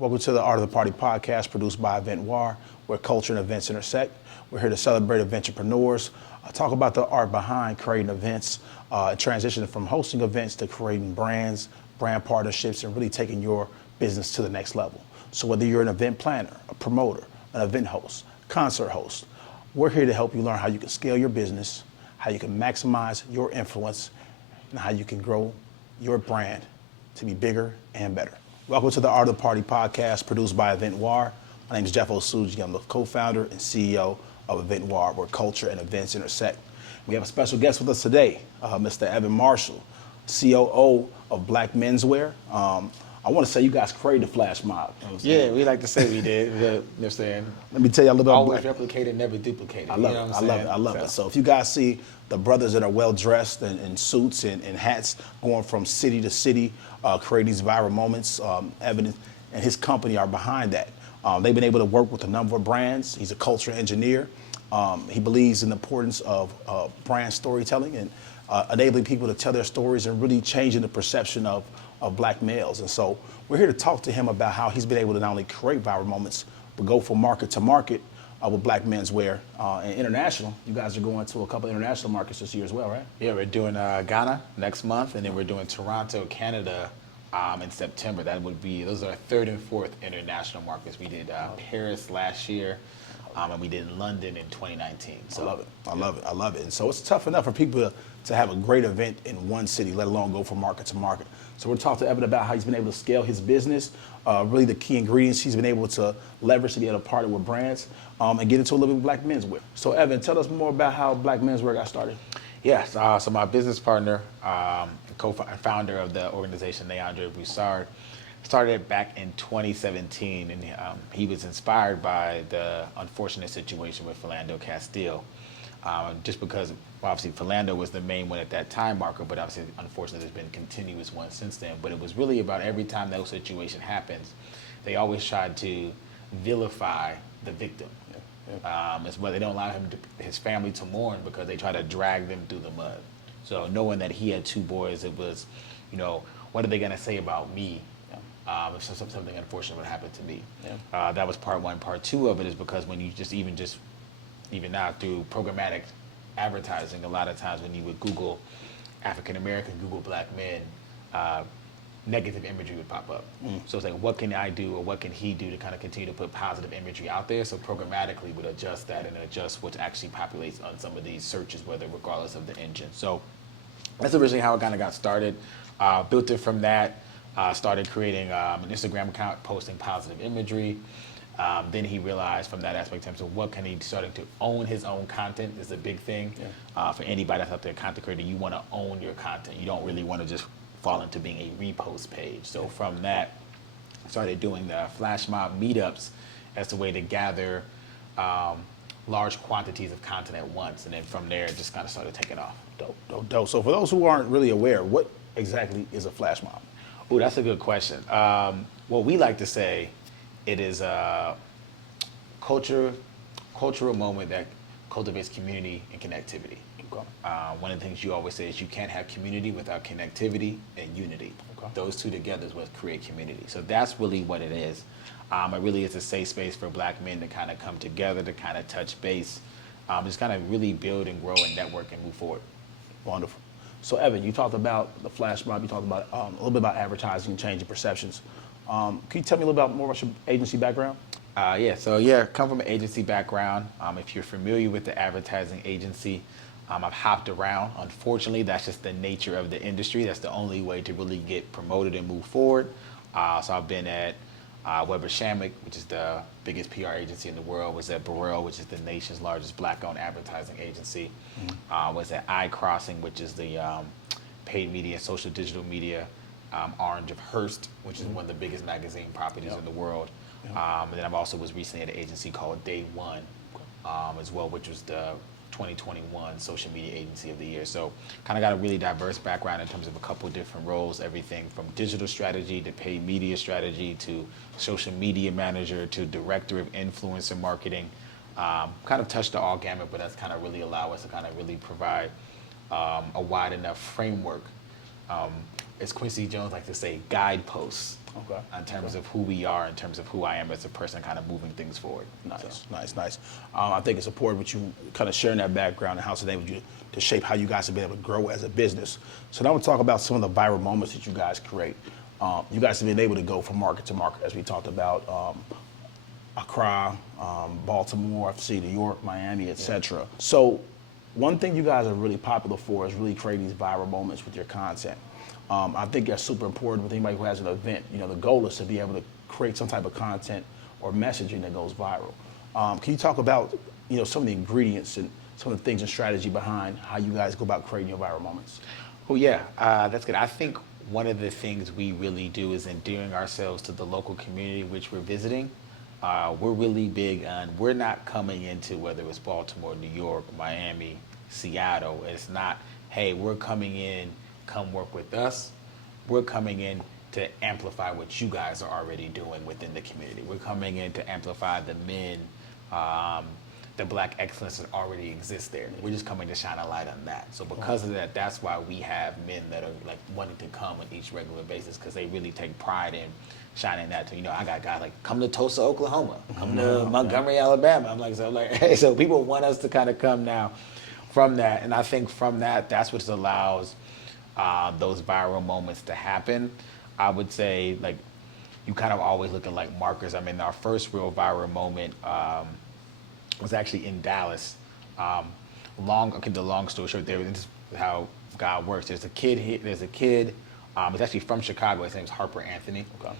Welcome to the Art of the Party podcast produced by Eventnoire, where culture and events intersect. We're here to celebrate entrepreneurs, talk about the art behind creating events, transitioning from hosting events to creating brands, brand partnerships, and really taking your business to the next level. So whether you're an event planner, a promoter, an event host, concert host, we're here to help you learn how you can scale your business, how you can maximize your influence, and how you can grow your brand to be bigger and better. Welcome to the Art of the Party podcast produced by Eventnoire. My name is Jeff Osuji. I'm the co-founder and CEO of Eventnoire, where culture and events intersect. We have a special guest with us today, Mr. Evan Marshall, COO of Black Menswear. I want to say you guys created the flash mob. You know Yeah, we like to say we did. You know what I'm saying? Let me tell you a little bit. Always replicated, never duplicated. I love it. I love it. So if you guys see the brothers that are well dressed in suits and hats going from city to city, creating these viral moments, Evan and his company are behind that. They've been able to work with a number of brands. He's a culture engineer. He believes in the importance of brand storytelling and enabling people to tell their stories and really changing the perception of black males. And so we're here to talk to him about how he's been able to not only create viral moments, but go from market to market with Black Menswear and international. You guys are going to a couple of international markets this year as well, right? Yeah, we're doing Ghana next month, and then we're doing Toronto, Canada in September. Those are our third and fourth international markets. We did Paris last year, and we did London in 2019. So I love it. And so it's tough enough for people to have a great event in one city, let alone go from market to market. So we'll talk to Evan about how he's been able to scale his business, really the key ingredients he's been able to leverage to be able to partner with brands, and get into a little bit of Black Menswear. So Evan, tell us more about how Black Menswear got started. Yes, so my business partner, co-founder of the organization, Leandro Broussard, started it back in 2017, and he was inspired by the unfortunate situation with Philando Castile. Just because, obviously, Philando was the main one at that time marker, but obviously, unfortunately, there's been continuous ones since then. But it was really about every time that situation happens, they always tried to vilify the victim. As well, they don't allow his family to mourn because they try to drag them through the mud. So knowing that he had two boys, it was, what are they going to say about me? If something unfortunate would happen to me. That was part one. Part two of it is because when you even now through programmatic advertising, a lot of times when you would Google African American, Google Black men, negative imagery would pop up. So it's like, what can I do or what can he do to kind of continue to put positive imagery out there? So programmatically would adjust that and adjust what actually populates on some of these searches, regardless of the engine. So that's originally how it kind of got started. Built it from that. Started creating an Instagram account, posting positive imagery. Then he realized from that aspect in terms of what can he starting to own his own content is a big thing. For anybody that's out there, content creator, you want to own your content. You don't really want to just fall into being a repost page. So from that, started doing the flash mob meetups as the way to gather large quantities of content at once. And then from there, it just kind of started taking off. Dope. So for those who aren't really aware, what exactly is a flash mob? Oh, that's a good question. What we like to say, it is a cultural moment that cultivates community and connectivity. One of the things you always say is you can't have community without connectivity and unity. Those two together is what create community. So that's really what it is. It really is a safe space for Black men to kind of come together, to kind of touch base, just kind of really build and grow and network and move forward. Wonderful. So Evan, you talked about the flash mob, you talked about a little bit about advertising and changing perceptions. Can you tell me a little bit more about your agency background? Come from an agency background. If you're familiar with the advertising agency, I've hopped around. Unfortunately, that's just the nature of the industry. That's the only way to really get promoted and move forward. So I've been at Weber Shamwick, which is the biggest PR agency in the world. Was at Burrell, which is the nation's largest Black-owned advertising agency. Was at iCrossing, which is the paid media, social digital media arm of Hearst, which is one of the biggest magazine properties in the world. And then I was recently at an agency called Day One as well, which was the 2021 Social Media Agency of the Year. So kind of got a really diverse background in terms of a couple of different roles, everything from digital strategy to paid media strategy to social media manager to director of influencer marketing. Kind of touched the all gamut, but that's kind of really allow us to kind of really provide a wide enough framework as Quincy Jones likes to say, guideposts. Okay. In terms of who we are, in terms of who I am as a person, kind of moving things forward. Nice. I think it's important with you kind of sharing that background and how it's enabled you to shape how you guys have been able to grow as a business. So now we'll talk about some of the viral moments that you guys create. You guys have been able to go from market to market, as we talked about, Accra, Baltimore, I've seen New York, Miami, etc. So one thing you guys are really popular for is really creating these viral moments with your content. I think that's super important with anybody who has an event. You know, the goal is to be able to create some type of content or messaging that goes viral. Can you talk about, you know, some of the ingredients and some of the things and strategy behind how you guys go about creating your viral moments? Oh yeah, that's good. I think one of the things we really do is endearing ourselves to the local community which we're visiting. We're really big on, we're not coming into whether it's Baltimore, New York, Miami, Seattle. It's not, hey, we're coming in, come work with us. We're coming in to amplify what you guys are already doing within the community. We're coming in to amplify the men, the Black excellence that already exists there. We're just coming to shine a light on that. So because of that, that's why we have men that are like wanting to come on each regular basis, because they really take pride in shining that to, you know, I got guys like, come to Tulsa, Oklahoma, come to Montgomery, Alabama. I'm like, hey, so people want us to kind of come now from that. And I think from that, that's what allows those viral moments to happen. I would say, like, you kind of always look at like markers. I mean, our first real viral moment was actually in Dallas. The long story short, this is how God works. There's a kid here. He's actually from Chicago. His name's Harper Anthony. Okay.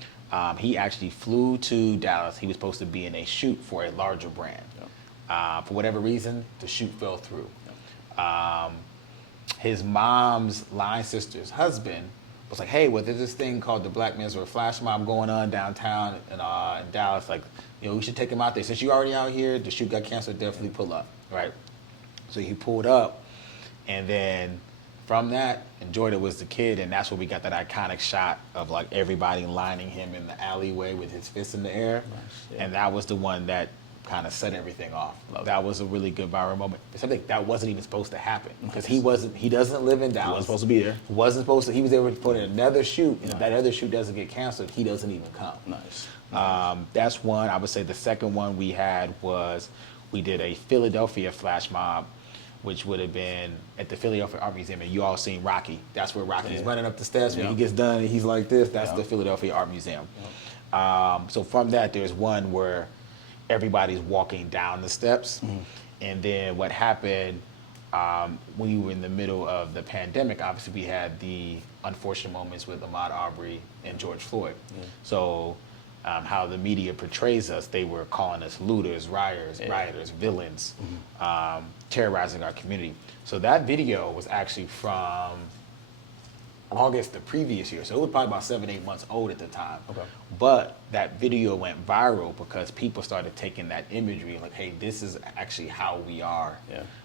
He actually flew to Dallas. He was supposed to be in a shoot for a larger brand. Yeah. For whatever reason, the shoot fell through. Yeah. His mom's line sister's husband was like, hey, well, there's this thing called the Black Menswear flash mob going on downtown in Dallas. Like, you know, we should take him out there. Since you're already out here, the shoot got canceled, definitely pull up, right? So he pulled up, and then from that, and Jordan was the kid, and that's where we got that iconic shot of like everybody lining him in the alleyway with his fists in the air. Nice, yeah. And that was the one that kind of set everything off. That was a really good viral moment. Something that wasn't even supposed to happen, because he doesn't live in Dallas. He wasn't supposed to be there. He was there for another shoot, and if that other shoot doesn't get canceled, he doesn't even come. Nice. That's one. I would say the second one we had was, we did a Philadelphia flash mob, which would have been at the Philadelphia Art Museum, and you all seen Rocky. That's where Rocky's running up the steps. When he gets done and he's like this, that's the Philadelphia Art Museum. So from that, there's one where everybody's walking down the steps. And then what happened, when we were in the middle of the pandemic, obviously we had the unfortunate moments with Ahmaud Arbery and George Floyd. So how the media portrays us, they were calling us looters, rioters, villains, terrorizing our community. So that video was actually from August the previous year. So it was probably about 7-8 months old at the time. Okay. But that video went viral because people started taking that imagery like, hey, this is actually how we are,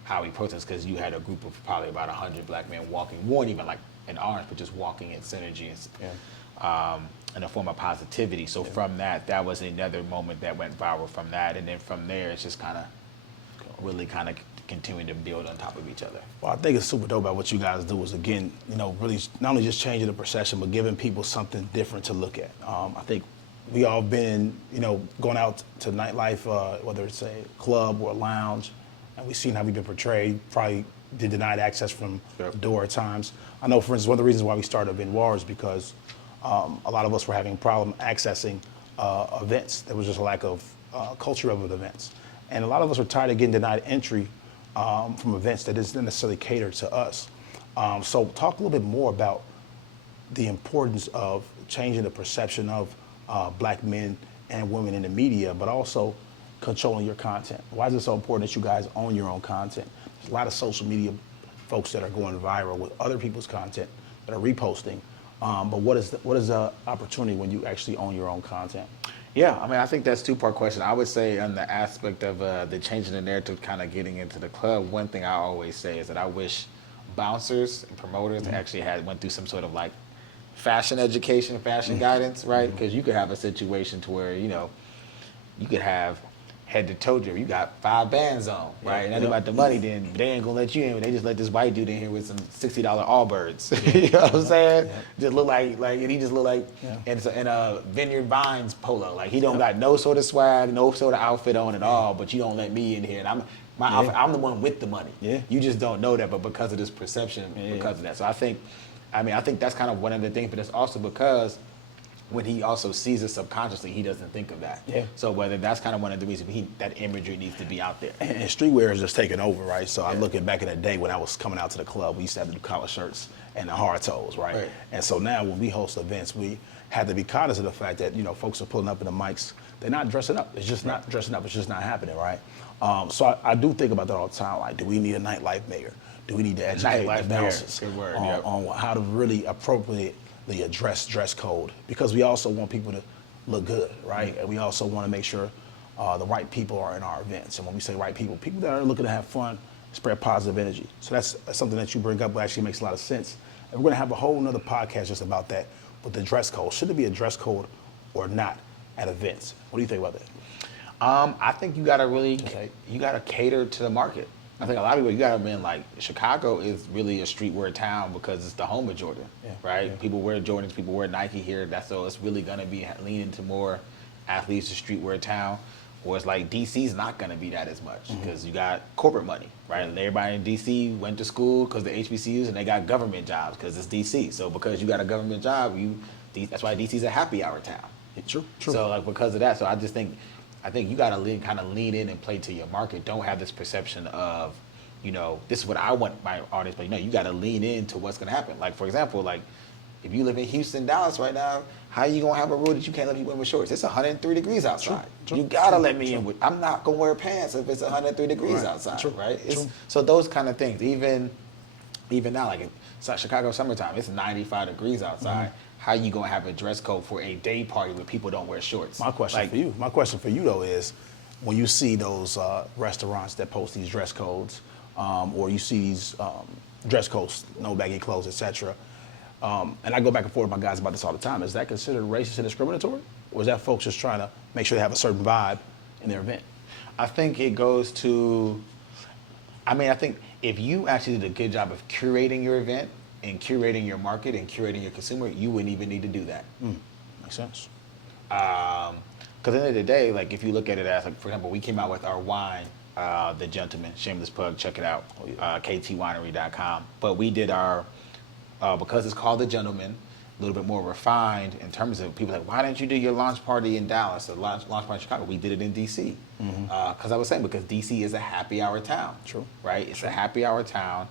how we protest, because you had a group of probably about 100 black men walking, weren't even like in orange, but just walking in synergy and a form of positivity. So from that was another moment that went viral from that. And then from there, it's just kind of really kind of continuing to build on top of each other. Well, I think it's super dope about what you guys do is, again, you know, really not only just changing the perception, but giving people something different to look at. I think we all been, you know, going out to nightlife, whether it's a club or a lounge, and we've seen how we've been portrayed, probably been denied access from the door at times. I know, for instance, one of the reasons why we started Eventnoire is because a lot of us were having a problem accessing events. There was just a lack of culture of events. And a lot of us are tired of getting denied entry from events that isn't necessarily catered to us. So talk a little bit more about the importance of changing the perception of black men and women in the media, but also controlling your content. Why is it so important that you guys own your own content? There's a lot of social media folks that are going viral with other people's content that are reposting. But what is the opportunity when you actually own your own content? Yeah, I mean, I think that's a two-part question. I would say on the aspect of the changing the narrative, kind of getting into the club, one thing I always say is that I wish bouncers and promoters actually went through some sort of like fashion education, fashion guidance, right? Because you could have a situation to where, you know, you could have head to toe drip. You got 5 bands on, right? And nothing about the money, then they ain't gonna let you in. They just let this white dude in here with some $60 Allbirds. You know what I'm saying? Just look like, and he just look like in a Vineyard Vines polo. Like he don't got no sort of swag, no sort of outfit on at all. But you don't let me in here, and I'm the one with the money. Yeah. You just don't know that, but because of this perception, because of that. So I think that's kind of one of the things, but it's also because when he also sees it subconsciously, he doesn't think of that. Yeah. So whether that's kind of one of the reasons that imagery needs to be out there. And streetwear is just taking over, right? So I look at back in the day when I was coming out to the club, we used to have the collar shirts and the hard toes, right? And so now when we host events, we had to be cognizant of the fact that, folks are pulling up in the mics, they're not dressing up. It's just not dressing up. It's just not happening, right? So I do think about that all the time. Like, do we need a nightlife mayor? Do we need to educate the bouncers on how to really appropriately address dress code? Because we also want people to look good, right? And we also want to make sure the right people are in our events. And when we say right people that are looking to have fun, spread positive energy. So that's something that you bring up that actually makes a lot of sense. And we're going to have a whole nother podcast just about that with the dress code. Should there be a dress code or not at events? What do you think about that? I think you gotta cater to the market. I think a lot of people, you gotta mean like Chicago is really a streetwear town because it's the home of Jordan, right? Yeah. People wear Jordans, people wear Nike here. So it's really gonna be leaning to more athletes to streetwear town. Whereas like DC's not gonna be that as much because you got corporate money, right? And everybody in DC went to school because the HBCUs and they got government jobs because it's DC. So because you got a government job, that's why DC's a happy hour town. True. So like because of that, so I think you gotta kind of lean in and play to your market. Don't have this perception of, this is what I want my artist, but you gotta lean into what's gonna happen. Like for example, like if you live in Houston, Dallas right now, how you gonna have a rule that you can't let people in with shorts? It's 103 degrees outside. You gotta let me in with. I'm not gonna wear pants if it's 103 degrees outside, right? So those kind of things. Even now, like in Chicago summertime, it's 95 degrees outside. How you gonna have a dress code for a day party where people don't wear shorts? My question for you though is, when you see those restaurants that post these dress codes, or you see these dress codes, no baggy clothes, etc. And I go back and forth with my guys about this all the time. Is that considered racist and discriminatory, or is that folks just trying to make sure they have a certain vibe in their event? I think it goes to. I think if you actually did a good job of curating your event and curating your market and curating your consumer, you wouldn't even need to do that. Makes sense. Because at the end of the day, like if you look at it as, like, for example, we came out with our wine, The Gentleman, shameless plug, check it out, ktwinery.com. But we did our, because it's called The Gentleman, a little bit more refined in terms of people like, why didn't you do your launch party in Dallas or launch party in Chicago? We did it in DC. Because I was saying, because DC is a happy hour town. True. Right? It's a happy hour town.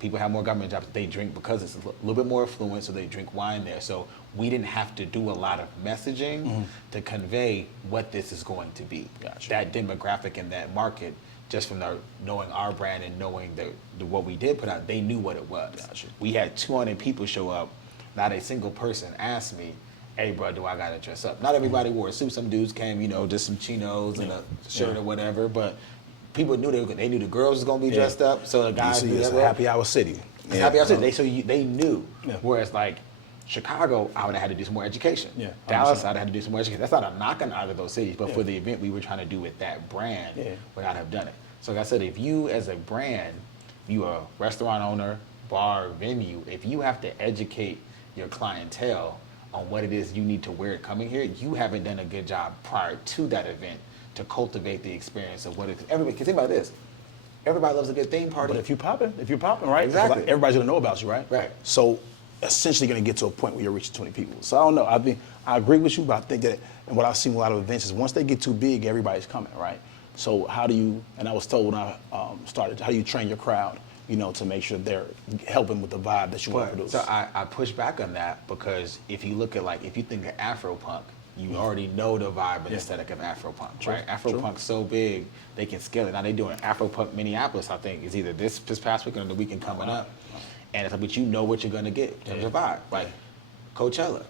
People have more government jobs. They drink because it's a little bit more affluent, so they drink wine there. So we didn't have to do a lot of messaging to convey what this is going to be. Gotcha. That demographic in that market, just from knowing our brand and knowing what we did put out, they knew what it was. Gotcha. We had 200 people show up. Not a single person asked me, hey, bro, do I got to dress up? Not everybody wore a suit. Some dudes came, just some chinos and a shirt or whatever, but people knew they knew the girls was gonna be dressed up, so the guys knew it's a happy hour city. It's a happy hour city. They knew. Yeah. Whereas like Chicago, I would have had to do some more education. Yeah, Dallas, I'd have had to do some more education. That's not a knock on either of those cities, but for the event we were trying to do with that brand, would not have done it. So like I said, if you as a brand, you a restaurant owner, bar, venue, if you have to educate your clientele on what it is you need to wear coming here, you haven't done a good job prior to that event to cultivate the experience of what it is. Everybody, because think about this. Everybody loves a good theme party. But if you're popping, right? Exactly. Everybody's gonna know about you, right? Right. So essentially gonna get to a point where you're reaching 20 people. So I don't know. I agree with you, but I think that, and what I've seen with a lot of events is once they get too big, everybody's coming, right? So how do you, and I was told when I started, how do you train your crowd, to make sure they're helping with the vibe that you want to produce? So I push back on that because if you look at if you think of Afro-punk, you already know the vibe and aesthetic of Afro-punk, right? Afro-punk's so big, they can scale it. Now they're doing Afro-punk Minneapolis, I think, is either this past weekend or the weekend coming up. And it's like, but you know what you're gonna get in terms of vibe. Like Coachella,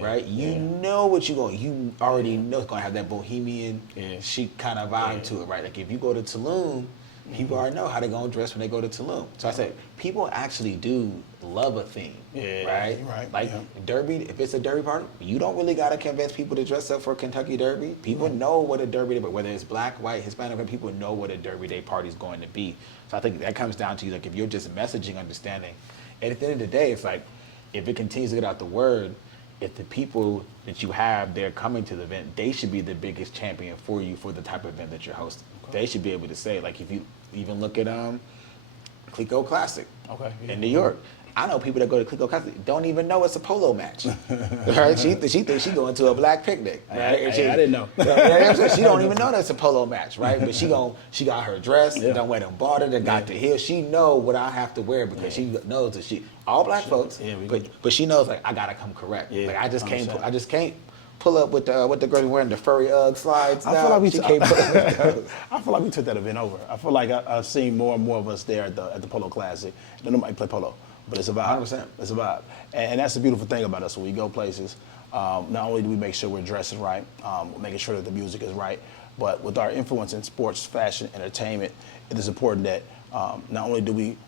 right? You know what you already know it's gonna have that bohemian chic kind of vibe to it, right? Like if you go to Tulum, People already know how they're going to dress when they go to Tulum. So I said, people actually do love a theme, right? Like Derby, if it's a Derby party, you don't really got to convince people to dress up for Kentucky Derby. People know what a Derby Day, but whether it's black, white, Hispanic, people know what a Derby Day party is going to be. So I think that comes down to, like, if you're just messaging, understanding, and at the end of the day, it's like, if it continues to get out the word, if the people that you have, they're coming to the event, they should be the biggest champion for you for the type of event that you're hosting. They should be able to say, like, if you even look at Clico Classic in New York. I know people that go to Clico Classic don't even know it's a polo match. Right? She thinks she going to a black picnic. Right? I didn't know. She don't even know that's a polo match, right? But she got her dress, don't wear them border, got the heel. She know what I have to wear because she knows that all black folks. But she knows, like, I gotta come correct. Like, I just can't pull up with the girl wearing the furry Ugg slides. I feel like we took that event over. I feel like I've seen more and more of us there at the Polo Classic. Nobody play polo, but it's a vibe. 100%. It's a vibe, and that's the beautiful thing about us. When we go places, not only do we make sure we're dressing right, making sure that the music is right, but with our influence in sports, fashion, entertainment, it is important that not only do we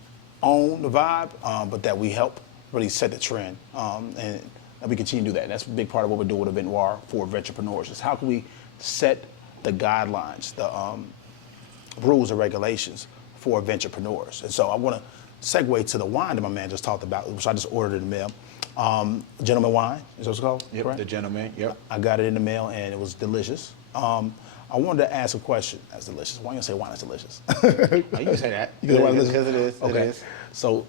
own the vibe, but that we help really set the trend, and we continue to do that. And that's a big part of what we're doing with Eventnoire for entrepreneurs. Is how can we set the guidelines, the rules and regulations for entrepreneurs. And so I want to segue to the wine that my man just talked about, which I just ordered in the mail. Gentleman wine, is that what it's called? Yep, right? The Gentleman, yep. I got it in the mail, and it was delicious. I wanted to ask a question. That's delicious. Why don't you say wine is delicious? Oh, you can say that. Because it is. Okay. It is. So,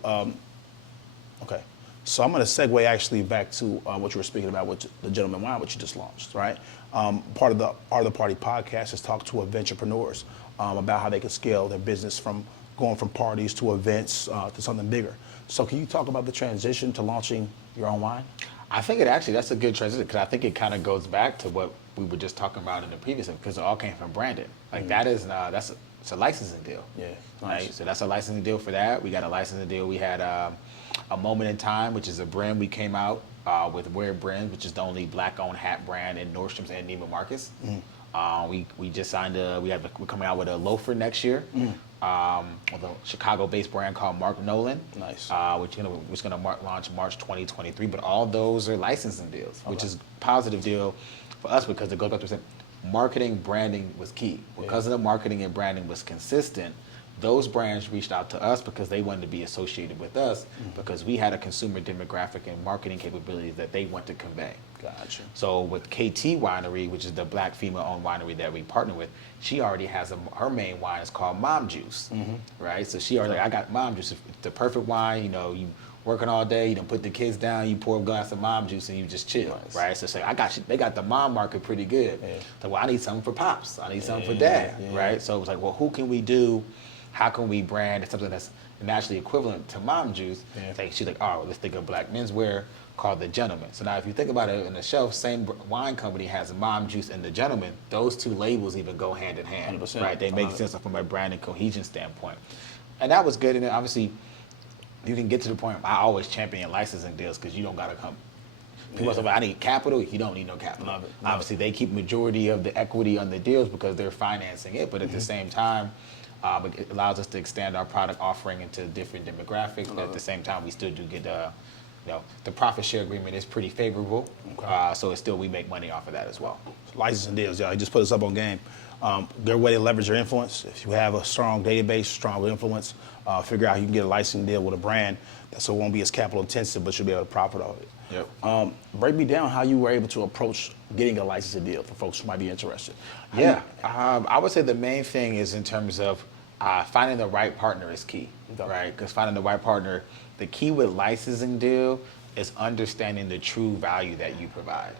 okay. So I'm going to segue actually back to what you were speaking about with the Gentleman Wine, which you just launched, right? Part of the Art of the Party podcast is talk to entrepreneurs about how they can scale their business from going from parties to events to something bigger. So can you talk about the transition to launching your own wine? I think that's a good transition, because I think it kind of goes back to what we were just talking about in the previous, because it all came from branding. Like it's a licensing deal. Yeah, nice. Right? So that's a licensing deal for that. We got a licensing deal. We had a Moment in Time, which is a brand we came out with Wear Brand, which is the only black-owned hat brand in Nordstrom's and Neiman Marcus. We just signed we're coming out with a loafer next year with a Chicago-based brand called Mark Nolan. Nice. Which is going to launch March 2023. But all those are licensing deals, which is a positive deal for us, because it goes back to saying marketing, branding was key. Because of the marketing and branding was consistent, those brands reached out to us because they wanted to be associated with us, because we had a consumer demographic and marketing capabilities that they want to convey. Gotcha. So with KT Winery, which is the black female-owned winery that we partner with, she already has her main wine is called Mom Juice, right? So she already, I got Mom Juice, it's the perfect wine. You know, you working all day, you don't put the kids down, you pour a glass of Mom Juice and you just chill, right? So say, they got the mom market pretty good. So, well, I need something for pops, I need something for dad, right? So it was like, well, who can we do? How can we brand something that's naturally equivalent to Mom Juice? Like, she's like, all right, well, let's think of Black Menswear called The Gentleman. So now if you think about it, on the shelf, same wine company has Mom Juice and The Gentleman. Those two labels even go hand in hand, 100%. right? They make sense from a brand and cohesion standpoint. And that was good. And then obviously, you can get to the point, I always champion licensing deals, because you don't got to come. People say, I need capital. You don't need no capital. Love it. Obviously, they keep majority of the equity on the deals because they're financing it. But at the same time, it allows us to extend our product offering into different demographics. But at the same time, we still do get the profit share agreement is pretty favorable. So it's still, we make money off of that as well. Licensing deals, y'all. You just put us up on game. Their way to leverage your influence. If you have a strong database, strong influence, figure out how you can get a licensing deal with a brand so it won't be as capital intensive, but you'll be able to profit off it. Yep. Break me down how you were able to approach getting a licensing deal for folks who might be interested. I would say the main thing is in terms of finding the right partner is key, right? Because finding the right partner, the key with licensing deal is understanding the true value that you provide,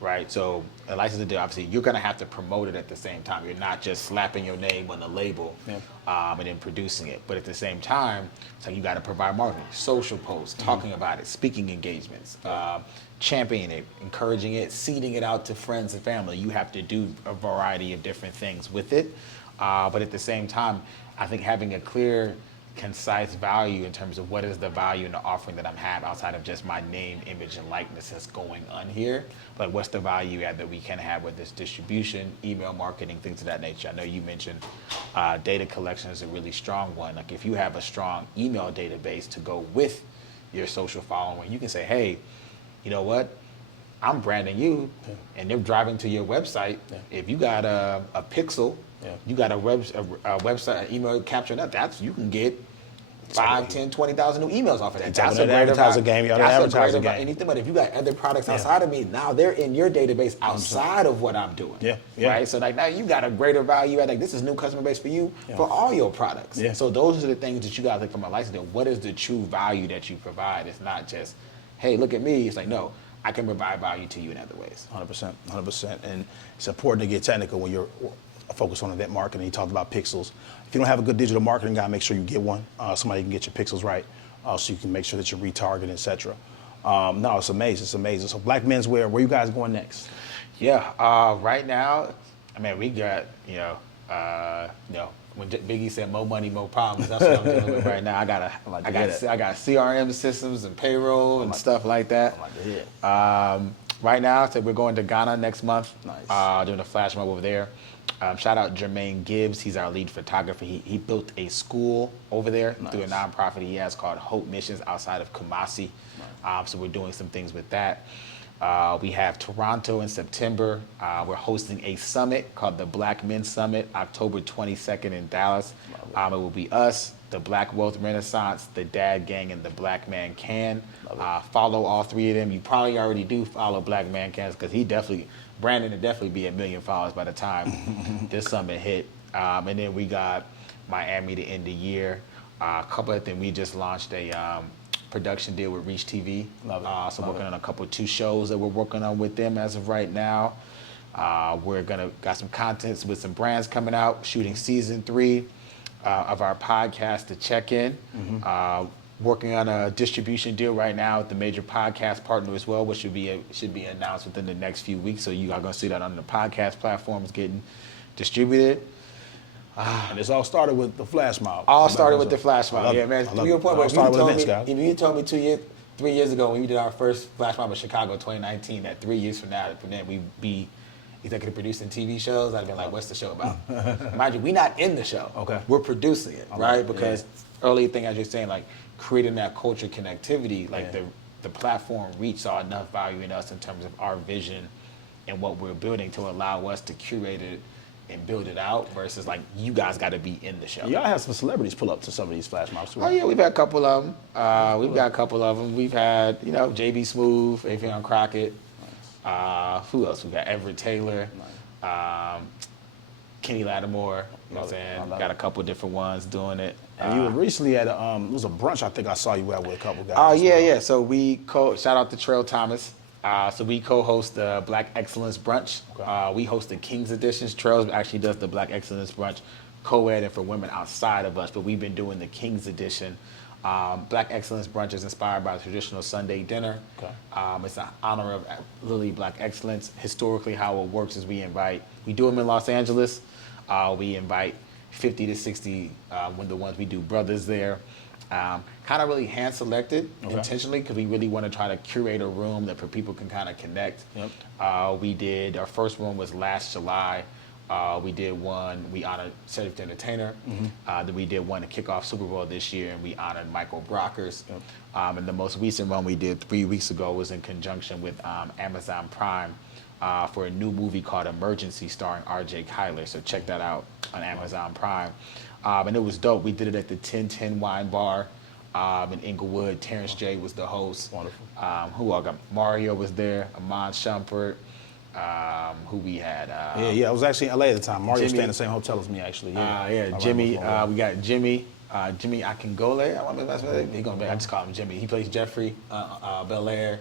right? So a licensing deal, obviously, you're going to have to promote it at the same time. You're not just slapping your name on the label and then producing it. But at the same time, so you got to provide marketing, social posts, talking about it, speaking engagements, championing it, encouraging it, seeding it out to friends and family. You have to do a variety of different things with it. But at the same time, I think having a clear concise value in terms of what is the value and the offering that I'm having outside of just my name, image, and likeness that's going on here. But what's the value add that we can have with this distribution, email marketing, things of that nature. I know you mentioned data collection is a really strong one. Like if you have a strong email database to go with your social following, you can say, hey, you know what? I'm branding you, and they're driving to your website. If you got a pixel, you got a website, an email capturing that's you can get 5, 10, 20,000 new emails off of that. That's a great advertising game. That's a great about anything. But if you got other products outside of me, now they're in your database outside of what I'm doing. Right. So like now you got a greater value add. Like this is new customer base for you for all your products. So those are the things that you got to look from a license. What is the true value that you provide? It's not just, hey, look at me. It's like no. I can provide value to you in other ways. 100%, 100%. And it's important to get technical when you're focused on event marketing. You talked about pixels. If you don't have a good digital marketing guy, make sure you get one. Somebody can get your pixels right so you can make sure that you're retargeting, et cetera. No, it's amazing. It's amazing. So Black Menswear, where you guys going next? Right now, I mean, we got, when Biggie said more money, more problems, that's what I'm dealing with right now. I got CRM systems and payroll and stuff like that. Right now, so we're going to Ghana next month. Doing a flash mob over there. Shout out Jermaine Gibbs. He's our lead photographer. He built a school over there through a nonprofit he has called Hope Missions outside of Kumasi. So we're doing some things with that. We have Toronto in September. We're hosting a summit called the Black Men Summit, October 22nd in Dallas. It will be us, the Black Wealth Renaissance, the Dad Gang, and the Black Man Can. Follow all three of them. You probably already do follow Black Man Can because Brandon will definitely be 1 million followers by the time this summit hit. And then we got Miami to end the year. A couple of things. We just launched a production deal with Reach TV. So working on 2 shows that we're working on with them as of right now. We're got some contents with some brands coming out, shooting season 3 of our podcast, The Check-In. Working on a distribution deal right now with the major podcast partner as well, which should be announced within the next few weeks. So you are going to see that on the podcast platforms getting distributed. And it's all started with the flash mob. All started with the flash mob. Yeah, man. To your point, if you told me 3 years ago when we did our first flash mob in Chicago, 2019, that 3 years from then we'd be executive producing TV shows, I'd been like, what's the show about? Mind you, we're not in the show. Okay. We're producing it, right? Because earlier thing as you're saying, like creating that culture connectivity, like the platform Reach saw enough value in us in terms of our vision and what we're building to allow us to curate it and build it out versus like you guys got to be in the show. Y'all have some celebrities pull up to some of these flash mobs too. Oh yeah, we've had a couple of them. We've got a couple of them. We've had JB Smooth, Avion Crockett. Who else? We got Everett Taylor, Kenny Lattimore. You know what I'm saying? Got a couple different ones doing it. And you were recently at it was a brunch. I think I saw you at with a couple guys. Oh yeah. So we shout out to Trail Thomas. So we co-host the Black Excellence Brunch. Okay. We host the King's Editions. Trails actually does the Black Excellence Brunch, co-ed and for women outside of us, but we've been doing the King's Edition. Black Excellence Brunch is inspired by the traditional Sunday dinner. Okay. It's in honor of Lily Black Excellence. Historically, how it works is we do them in Los Angeles. We invite 50 to 60 when the ones we do brothers there. Kind of really hand selected intentionally because we really want to try to curate a room that for people can kind of connect. We did, our first one was last July. We did one, we honored Cedric the Entertainer. Then we did one to kick off Super Bowl this year, and we honored Michael Brockers. And the most recent one we did 3 weeks ago was in conjunction with Amazon Prime for a new movie called Emergency starring R.J. Kyler. So check that out on Amazon Prime. And it was dope. We did it at the 1010 Wine Bar in Inglewood. Terrence J was the host. Wonderful. Who all got? Mario was there. Amon Shumpert. Who we had? I was actually in LA at the time. Mario stayed in the same hotel as me, actually. Jimmy. We got Jimmy. Jimmy Akingole. I just call him Jimmy. He plays Jeffrey Bel Air.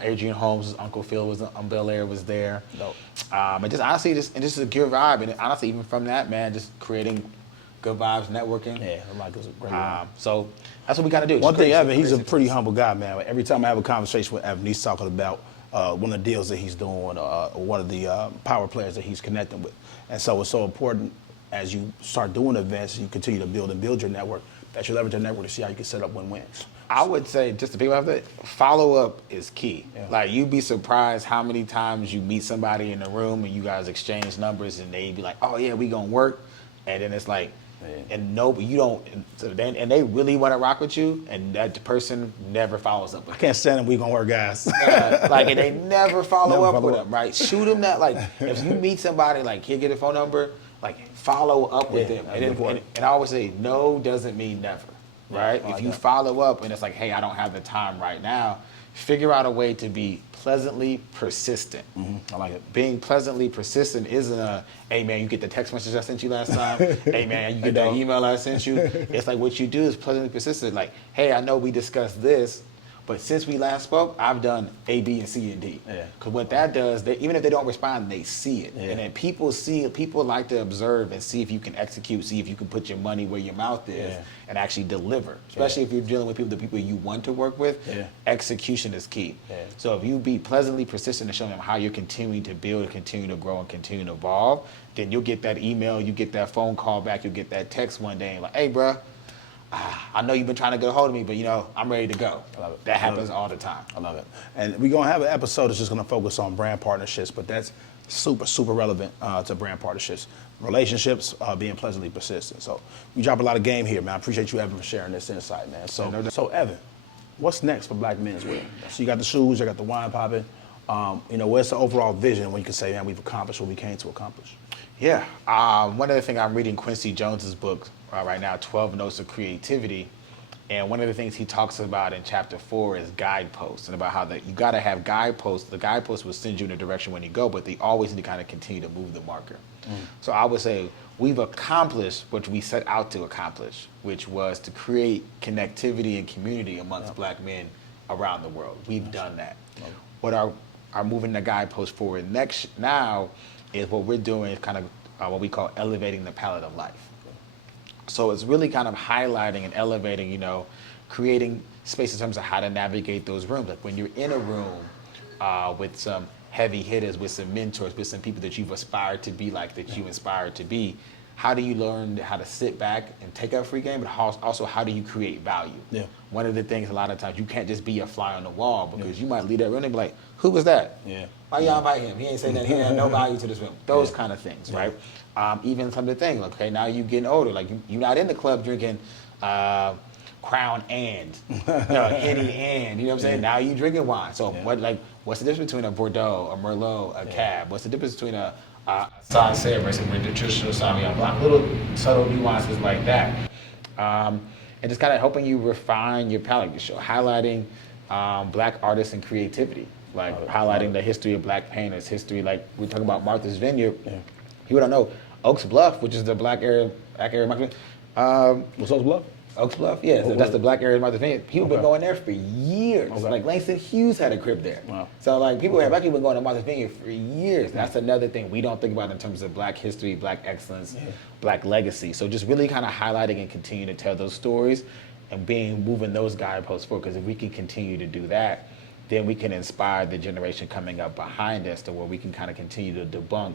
Adrian Holmes' Uncle Phil was on Bel Air was there. Dope. And just honestly, just a good vibe. And honestly, even from that, man, just creating good vibes, networking. Yeah, it's a great so that's what we gotta do. One thing, Evan, he's a pretty humble guy, man. Every time I have a conversation with Evan, he's talking about one of the deals that he's doing, one of the power players that he's connecting with. And so it's so important as you start doing events, you continue to build your network. that you leverage your network to see how you can set up win-wins? I would say, just to people have that, follow up is key. Yeah. Like, you'd be surprised how many times you meet somebody in the room and you guys exchange numbers and they be like, oh yeah, we gonna work. And then it's like, and no, you don't, and they really want to rock with you, and that person never follows up with I can't stand them. We gonna work, guys. like, and they never follow up with up. them, right? Shoot them that, like, if you meet somebody, like, here, get a phone number, like, follow up with them. And I always say, no doesn't mean never, right? Yeah, if you follow up and it's like, hey, I don't have the time right now, figure out a way to be pleasantly persistent. I like it. Being pleasantly persistent isn't a, hey man, you get the text message I sent you last time. Hey man, you get that email I sent you. It's like, what you do is pleasantly persistent. Like, hey, I know we discussed this, but since we last spoke, I've done A, B, and C, and D. Because what that does, even if they don't respond, they see it. And then people like to observe and see if you can execute, see if you can put your money where your mouth is and actually deliver. Especially if you're dealing with the people you want to work with, execution is key. So if you be pleasantly persistent and show them how you're continuing to build, continue to grow, and continue to evolve, then you'll get that email, you get that phone call back, you'll get that text one day and like, hey, bruh, I know you've been trying to get a hold of me, but I'm ready to go. I love it. That happens all the time. I love it. And we're gonna have an episode that's just gonna focus on brand partnerships, but that's super, super relevant to brand partnerships. Relationships, being pleasantly persistent. So we drop a lot of game here, man. I appreciate you, Evan, for sharing this insight, man. So Evan, what's next for Black Menswear? So you got the shoes, you got the wine popping. What's the overall vision when you can say, man, we've accomplished what we came to accomplish? Yeah. One of the things, I'm reading Quincy Jones's book right now, 12 Notes of Creativity. And one of the things he talks about in chapter 4 is guideposts, and about how you got to have guideposts. The guideposts will send you in a direction when you go, but they always need to kind of continue to move the marker. So I would say we've accomplished what we set out to accomplish, which was to create connectivity and community amongst Black men around the world. We've done that. What our moving the guidepost forward now is what we're doing is kind of what we call elevating the palette of life. So it's really kind of highlighting and elevating, creating space in terms of how to navigate those rooms. Like when you're in a room with some heavy hitters, with some mentors, with some people that you've aspired to be like, that you inspired to be, how do you learn how to sit back and take up free game, but also how do you create value? One of the things a lot of times, you can't just be a fly on the wall, because you might leave that room and be like, who was that? Why y'all invite him? He ain't saying that. He had no value to this room. Those kind of things, right? Even some of the things, okay, now you're getting older. Like you're not in the club drinking Crown and, Henny and, you know what I'm saying? Now you drinking wine. So what's the difference between a Bordeaux, a Merlot, a Cab? What's the difference between a Sancerre versus a traditional Sauvignon Blanc? Little subtle nuances like that. And just kind of helping you refine your palette, highlighting Black artists and creativity, like highlighting the history of Black painters, history, like we're talking about Martha's Vineyard. People don't know Oaks Bluff, which is the Black area market. What's Oaks Bluff? Oaks Bluff, yeah. So that's the Black area of Martha's Vineyard. People been going there for years. Like Langston Hughes had a crib there. So like Black people been going to Martha's Vineyard for years. That's another thing we don't think about in terms of Black history, Black excellence, Black legacy. So just really kind of highlighting and continue to tell those stories and moving those guideposts forward. Because if we can continue to do that, then we can inspire the generation coming up behind us to where we can kind of continue to debunk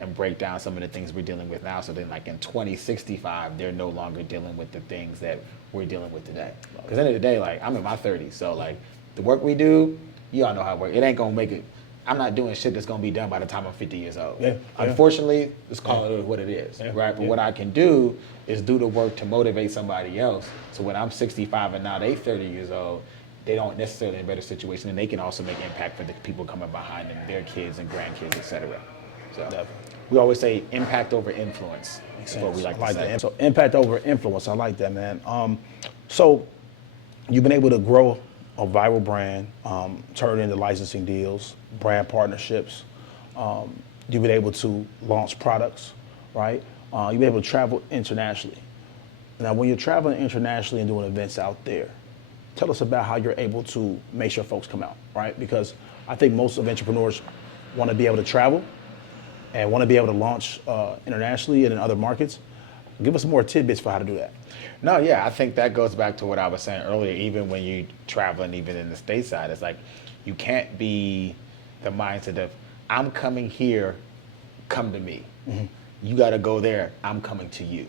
and break down some of the things we're dealing with now. So then like in 2065, they're no longer dealing with the things that we're dealing with today. Because at the end of the day, like I'm in my 30s. So like the work we do, you all know how it works. It ain't gonna make it. I'm not doing shit that's gonna be done by the time I'm 50 years old. Unfortunately, let's call it what it is, right? But what I can do is do the work to motivate somebody else. So when I'm 65 and now they 30 years old, they don't necessarily in a better situation, and they can also make impact for the people coming behind them, their kids and grandkids, et cetera. So we always say impact over influence. That's what we like to say. So impact over influence. I like that, man. So you've been able to grow a viral brand, turn it into licensing deals, brand partnerships. You've been able to launch products, right? You've been able to travel internationally. Now, when you're traveling internationally and doing events out there, tell us about how you're able to make sure folks come out, right? Because I think most of entrepreneurs want to be able to travel and want to be able to launch internationally and in other markets. Give us some more tidbits for how to do that. No, yeah, I think that goes back to what I was saying earlier. Even when you traveling, even in the stateside, it's like you can't be the mindset of I'm coming here, come to me. You got to go there. I'm coming to you.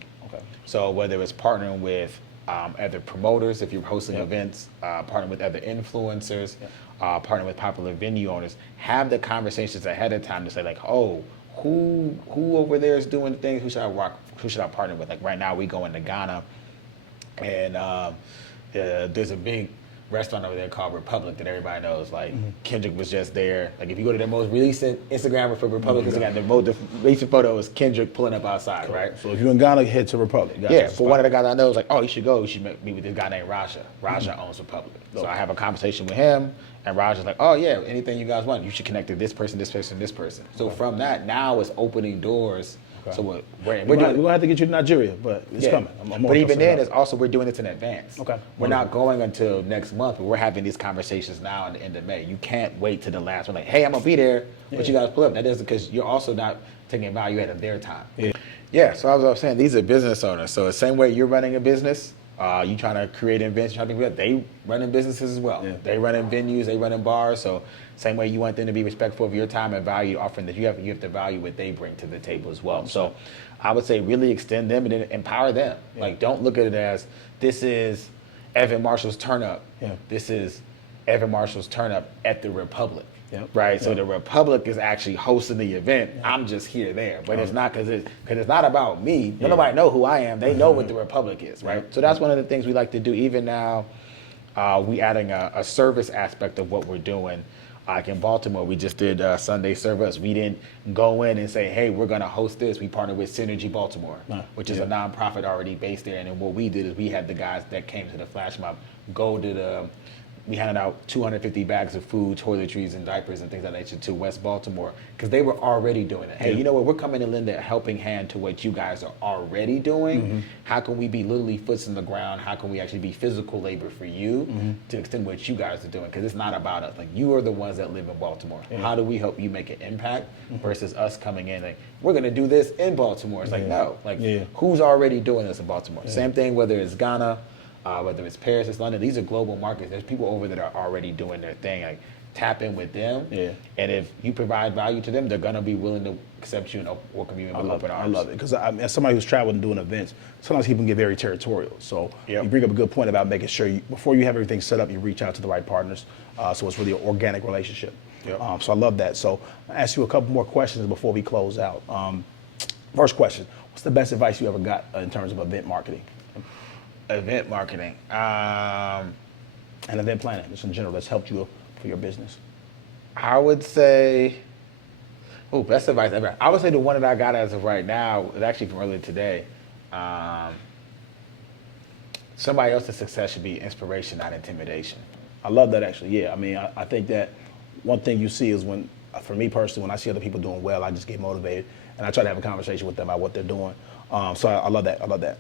So whether it's partnering with other promoters if you're hosting events, partner with other influencers, partner with popular venue owners. Have the conversations ahead of time to say like, oh, who over there is doing things? Who should I partner with? Like right now, we go into Ghana, and there's a big restaurant over there called Republic that everybody knows. Like Kendrick was just there. Like if you go to their most recent Instagram for Republic, the recent photo is Kendrick pulling up outside, right? So if you're in Ghana, head to Republic. For one of the guys I know, is like, oh, you should go. You should meet with this guy named Raja. Raja owns Republic. So I have a conversation with him, and Raja's like, oh yeah, anything you guys want, you should connect to this person, this person, this person. So from that, now it's opening doors. Okay. So we're gonna have to get you to Nigeria, but it's coming. But even then, it's also we're doing this in advance. Okay. We're not going until next month, but we're having these conversations now in the end of May. You can't wait to the last one. Like, hey, I'm gonna be there, but you guys pull up. That doesn't, because you're also not taking value out of their time. Yeah. So as I was saying, these are business owners. So the same way you're running a business, you trying to create events, they running businesses as well. Yeah. They running venues, they running bars. So same way you want them to be respectful of your time and value offering that you have to value what they bring to the table as well. So I would say really extend them and then empower them. Yeah. Like don't look at it as this is Evan Marshall's turn up. Yeah. This is Evan Marshall's turn up at the Republic. Yep. Right, so the Republic is actually hosting the event. Yeah. I'm just there, but it's not because it's not about me. Yeah. Nobody know who I am. They know what the Republic is, right? So that's one of the things we like to do. Even now, we adding a service aspect of what we're doing. Like in Baltimore, we just did Sunday Service. We didn't go in and say, hey, we're going to host this. We partnered with Synergy Baltimore, which is a nonprofit already based there. And then what we did is we had the guys that came to the flash mob go to we handed out 250 bags of food, toiletries, and diapers and things like that to West Baltimore because they were already doing it. Hey, you know what? We're coming to lend a helping hand to what you guys are already doing. Mm-hmm. How can we be literally foots in the ground? How can we actually be physical labor for you to extend what you guys are doing? Because it's not about us. Like you are the ones that live in Baltimore. Yeah. How do we help you make an impact versus us coming in like we're going to do this in Baltimore? It's like no, like who's already doing this in Baltimore? Yeah. Same thing whether it's Ghana. Whether it's Paris, it's London, these are global markets. There's people over that are already doing their thing. Like tap in with them, and if you provide value to them, they're gonna be willing to accept you and welcome you in with open arms. I love it because as somebody who's traveling and doing events, sometimes people can get very territorial. So you bring up a good point about making sure before you have everything set up, you reach out to the right partners. So it's really an organic relationship. Yep. So I love that. So I'll ask you a couple more questions before we close out. First question: what's the best advice you ever got in terms of event marketing? Event marketing and event planning, just in general, that's helped you for your business. I would say, best advice ever. I would say the one that I got as of right now is actually from earlier today. Somebody else's success should be inspiration, not intimidation. I love that actually. Yeah, I mean, I think that one thing you see is for me personally, when I see other people doing well, I just get motivated and I try to have a conversation with them about what they're doing. So I love that. I love that.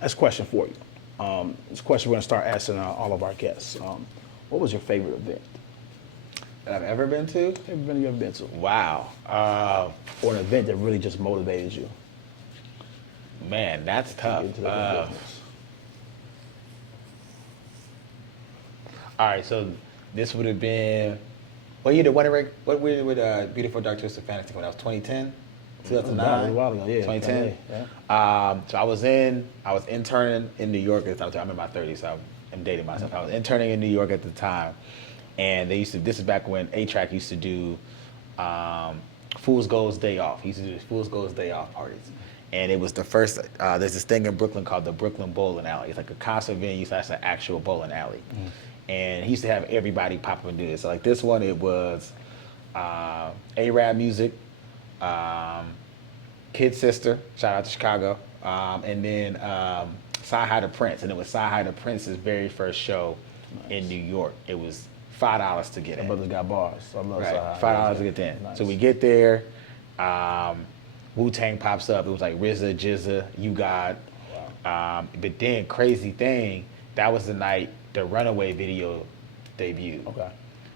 That's a question for you. This question we're going to start asking all of our guests. What was your favorite event that I've ever been to? Favorite event you've ever been to? Wow. Or an event that really just motivated you? Man, that's tough. All right, so this would have been, what year did Beautiful Dark Twisted Fantasy when I was 2010? 2009, a while ago, 2010. So I was interning in New York at the time. I'm in my 30s, so I'm dating myself. I was interning in New York at the time, and this is back when A-Track used to do Fool's Gold's Day Off. He used to do Fool's Gold's Day Off parties. And it was the first, there's this thing in Brooklyn called the Brooklyn Bowling Alley. It's like a concert venue / an actual bowling alley. And he used to have everybody pop up and do this. So like this one, it was A-Rap music, Kid Sister, shout out to Chicago, and then Sci-Hi the Prince, and it was Sci-Hi the Prince's very first show in New York. It was $5 to get in. My brother's got bars. So I love Sci-Hi. $5 to get in. Nice. So we get there, Wu-Tang pops up. It was like RZA, Jizza, You God. Wow. But then crazy thing, that was the night the Runaway video debuted. Okay.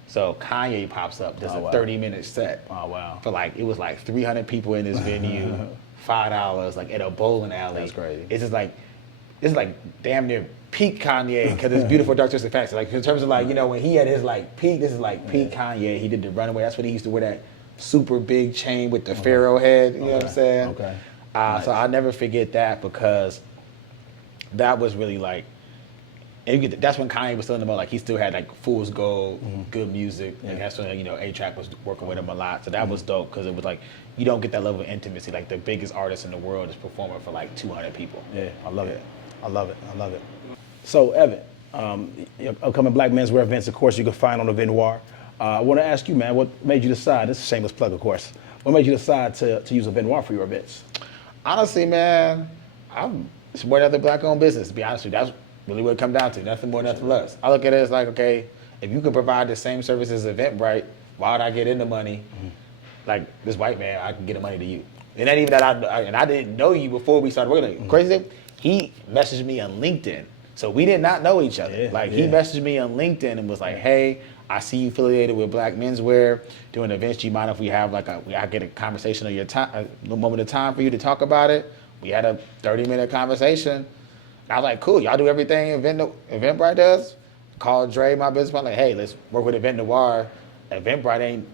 So Kanye pops up, does a 30-minute set. Oh, wow. For it was like 300 people in this venue, $5, like at a bowling alley. That's crazy. It's like damn near peak Kanye, because it's Beautiful Dark Twisted Fantasy. Like in terms of when he had his peak, this is peak Kanye. He did the Runaway. That's when he used to wear that super big chain with the pharaoh head. You know what I'm saying? Okay. Nice. So I'll never forget that because that was really like, and that's when Kanye was still in the mode. Like he still had like Fool's Gold, good music, and that's when A-Track was working with him a lot. So that was dope because it was like you don't get that level of intimacy. Like the biggest artist in the world is performing for like 200 people. Yeah, I love it. I love it. I love it. So Evan, your upcoming Black Menswear events, of course, you can find on Eventnoire. I want to ask you, man, what made you decide? This is a shameless plug, of course. What made you decide to use Eventnoire for your events? Honestly, man, it's more than other black-owned business. To be honest with you, that's really what it comes down to. Nothing more, nothing less. I look at it as like, okay, if you could provide the same service as Eventbrite, why would I get into money? Like this white man, I can get the money to you. And not even that I didn't know you before we started working. Crazy thing, he messaged me on LinkedIn. So we did not know each other. He messaged me on LinkedIn and was like, hey, I see you affiliated with Black Menswear doing events. Do you mind if we have like I get a conversation of your time, a moment of time for you to talk about it? We had a 30-minute conversation. I was like, cool, y'all do everything Eventbrite does? Called Dre, my business partner, like, hey, let's work with Eventnoire. Eventbrite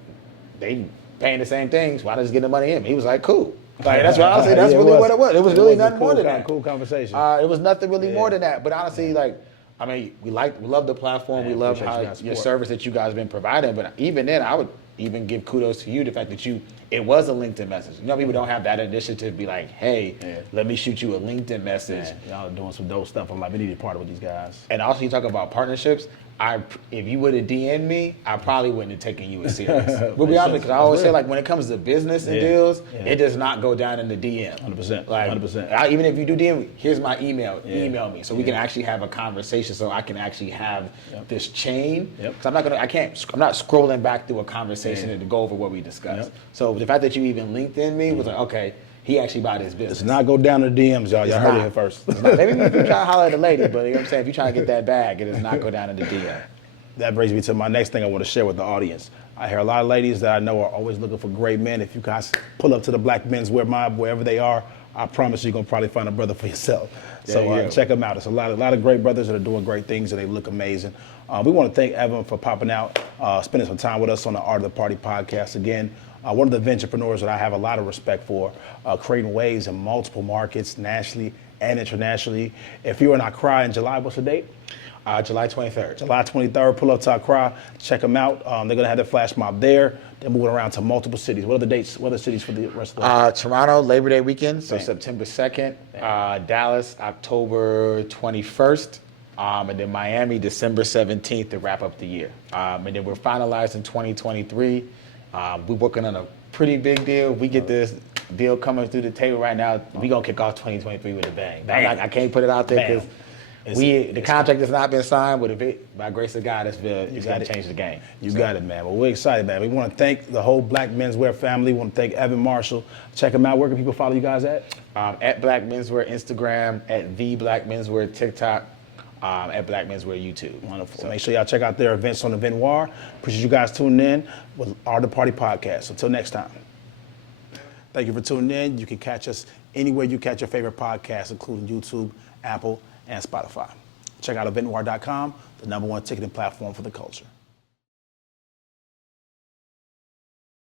they paying the same things. Why not just get the money in? He was like, cool. Like, that's what I say. That's really what it was. It was really nothing more than that. Cool conversation. It was nothing really more than that. But honestly, like, I mean, we love the platform. We love how your service that you guys have been providing. But even then, I would even give kudos to you, the fact that it was a LinkedIn message. You know, people don't have that initiative to be like, hey, let me shoot you a LinkedIn message. Man, y'all are doing some dope stuff. I'm like, we need to partner with these guys. And also, you talk about partnerships. If you would have DM'd me, I probably wouldn't have taken you as serious. We'll be honest, because I always say, like, when it comes to business and deals, it does not go down in the DM. 100%. Like, 100%. Even if you do DM me, here's my email. Email me so we can actually have a conversation. So I can actually have this chain. Because I'm not scrolling back through a conversation to go over what we discussed. So the fact that you even linked in me was like, okay, he actually bought his business. Let's not go down to the DMs, y'all. Y'all heard it here first. Maybe if you try to holler at a lady, but you know what I'm saying? If you try to get that bag, it does not go down in the DM. That brings me to my next thing I want to share with the audience. I hear a lot of ladies that I know are always looking for great men. If you guys pull up to the Black Menswear mob, wherever they are, I promise you're going to probably find a brother for yourself. So check them out. There's a lot of great brothers that are doing great things and they look amazing. We want to thank Evan for popping out, spending some time with us on the Art of the Party podcast. Again, one of the venturepreneurs that I have a lot of respect for, creating waves in multiple markets, nationally and internationally. If you're in Accra in July, what's the date? July 23rd. July 23rd, pull up to Accra, check them out. They're going to have their flash mob there. They're moving around to multiple cities. What are the dates? What are the cities for the rest of the Toronto, Labor Day weekend, so September 2nd. Dallas, October 21st. And then Miami, December 17th to wrap up the year. And then we're finalizing 2023. We're working on a pretty big deal. We get this deal coming through the table right now. We're going to kick off 2023 with a bang. I can't put it out there because the contract has not been signed, but by grace of God, it's going to change the game. You got it, man. Well, we're excited, man. We want to thank the whole Black Menswear family. We want to thank Evan Marshall. Check him out. Where can people follow you guys at? At Black Menswear Instagram, at The Black Menswear TikTok, at Black Menswear YouTube. Wonderful. So make sure y'all check out their events on Eventnoire. Appreciate you guys tuning in with Art of the Party podcast. Until next time. Thank you for tuning in. You can catch us anywhere you catch your favorite podcasts, including YouTube, Apple, and Spotify. Check out eventnoire.com, the #1 ticketing platform for the culture.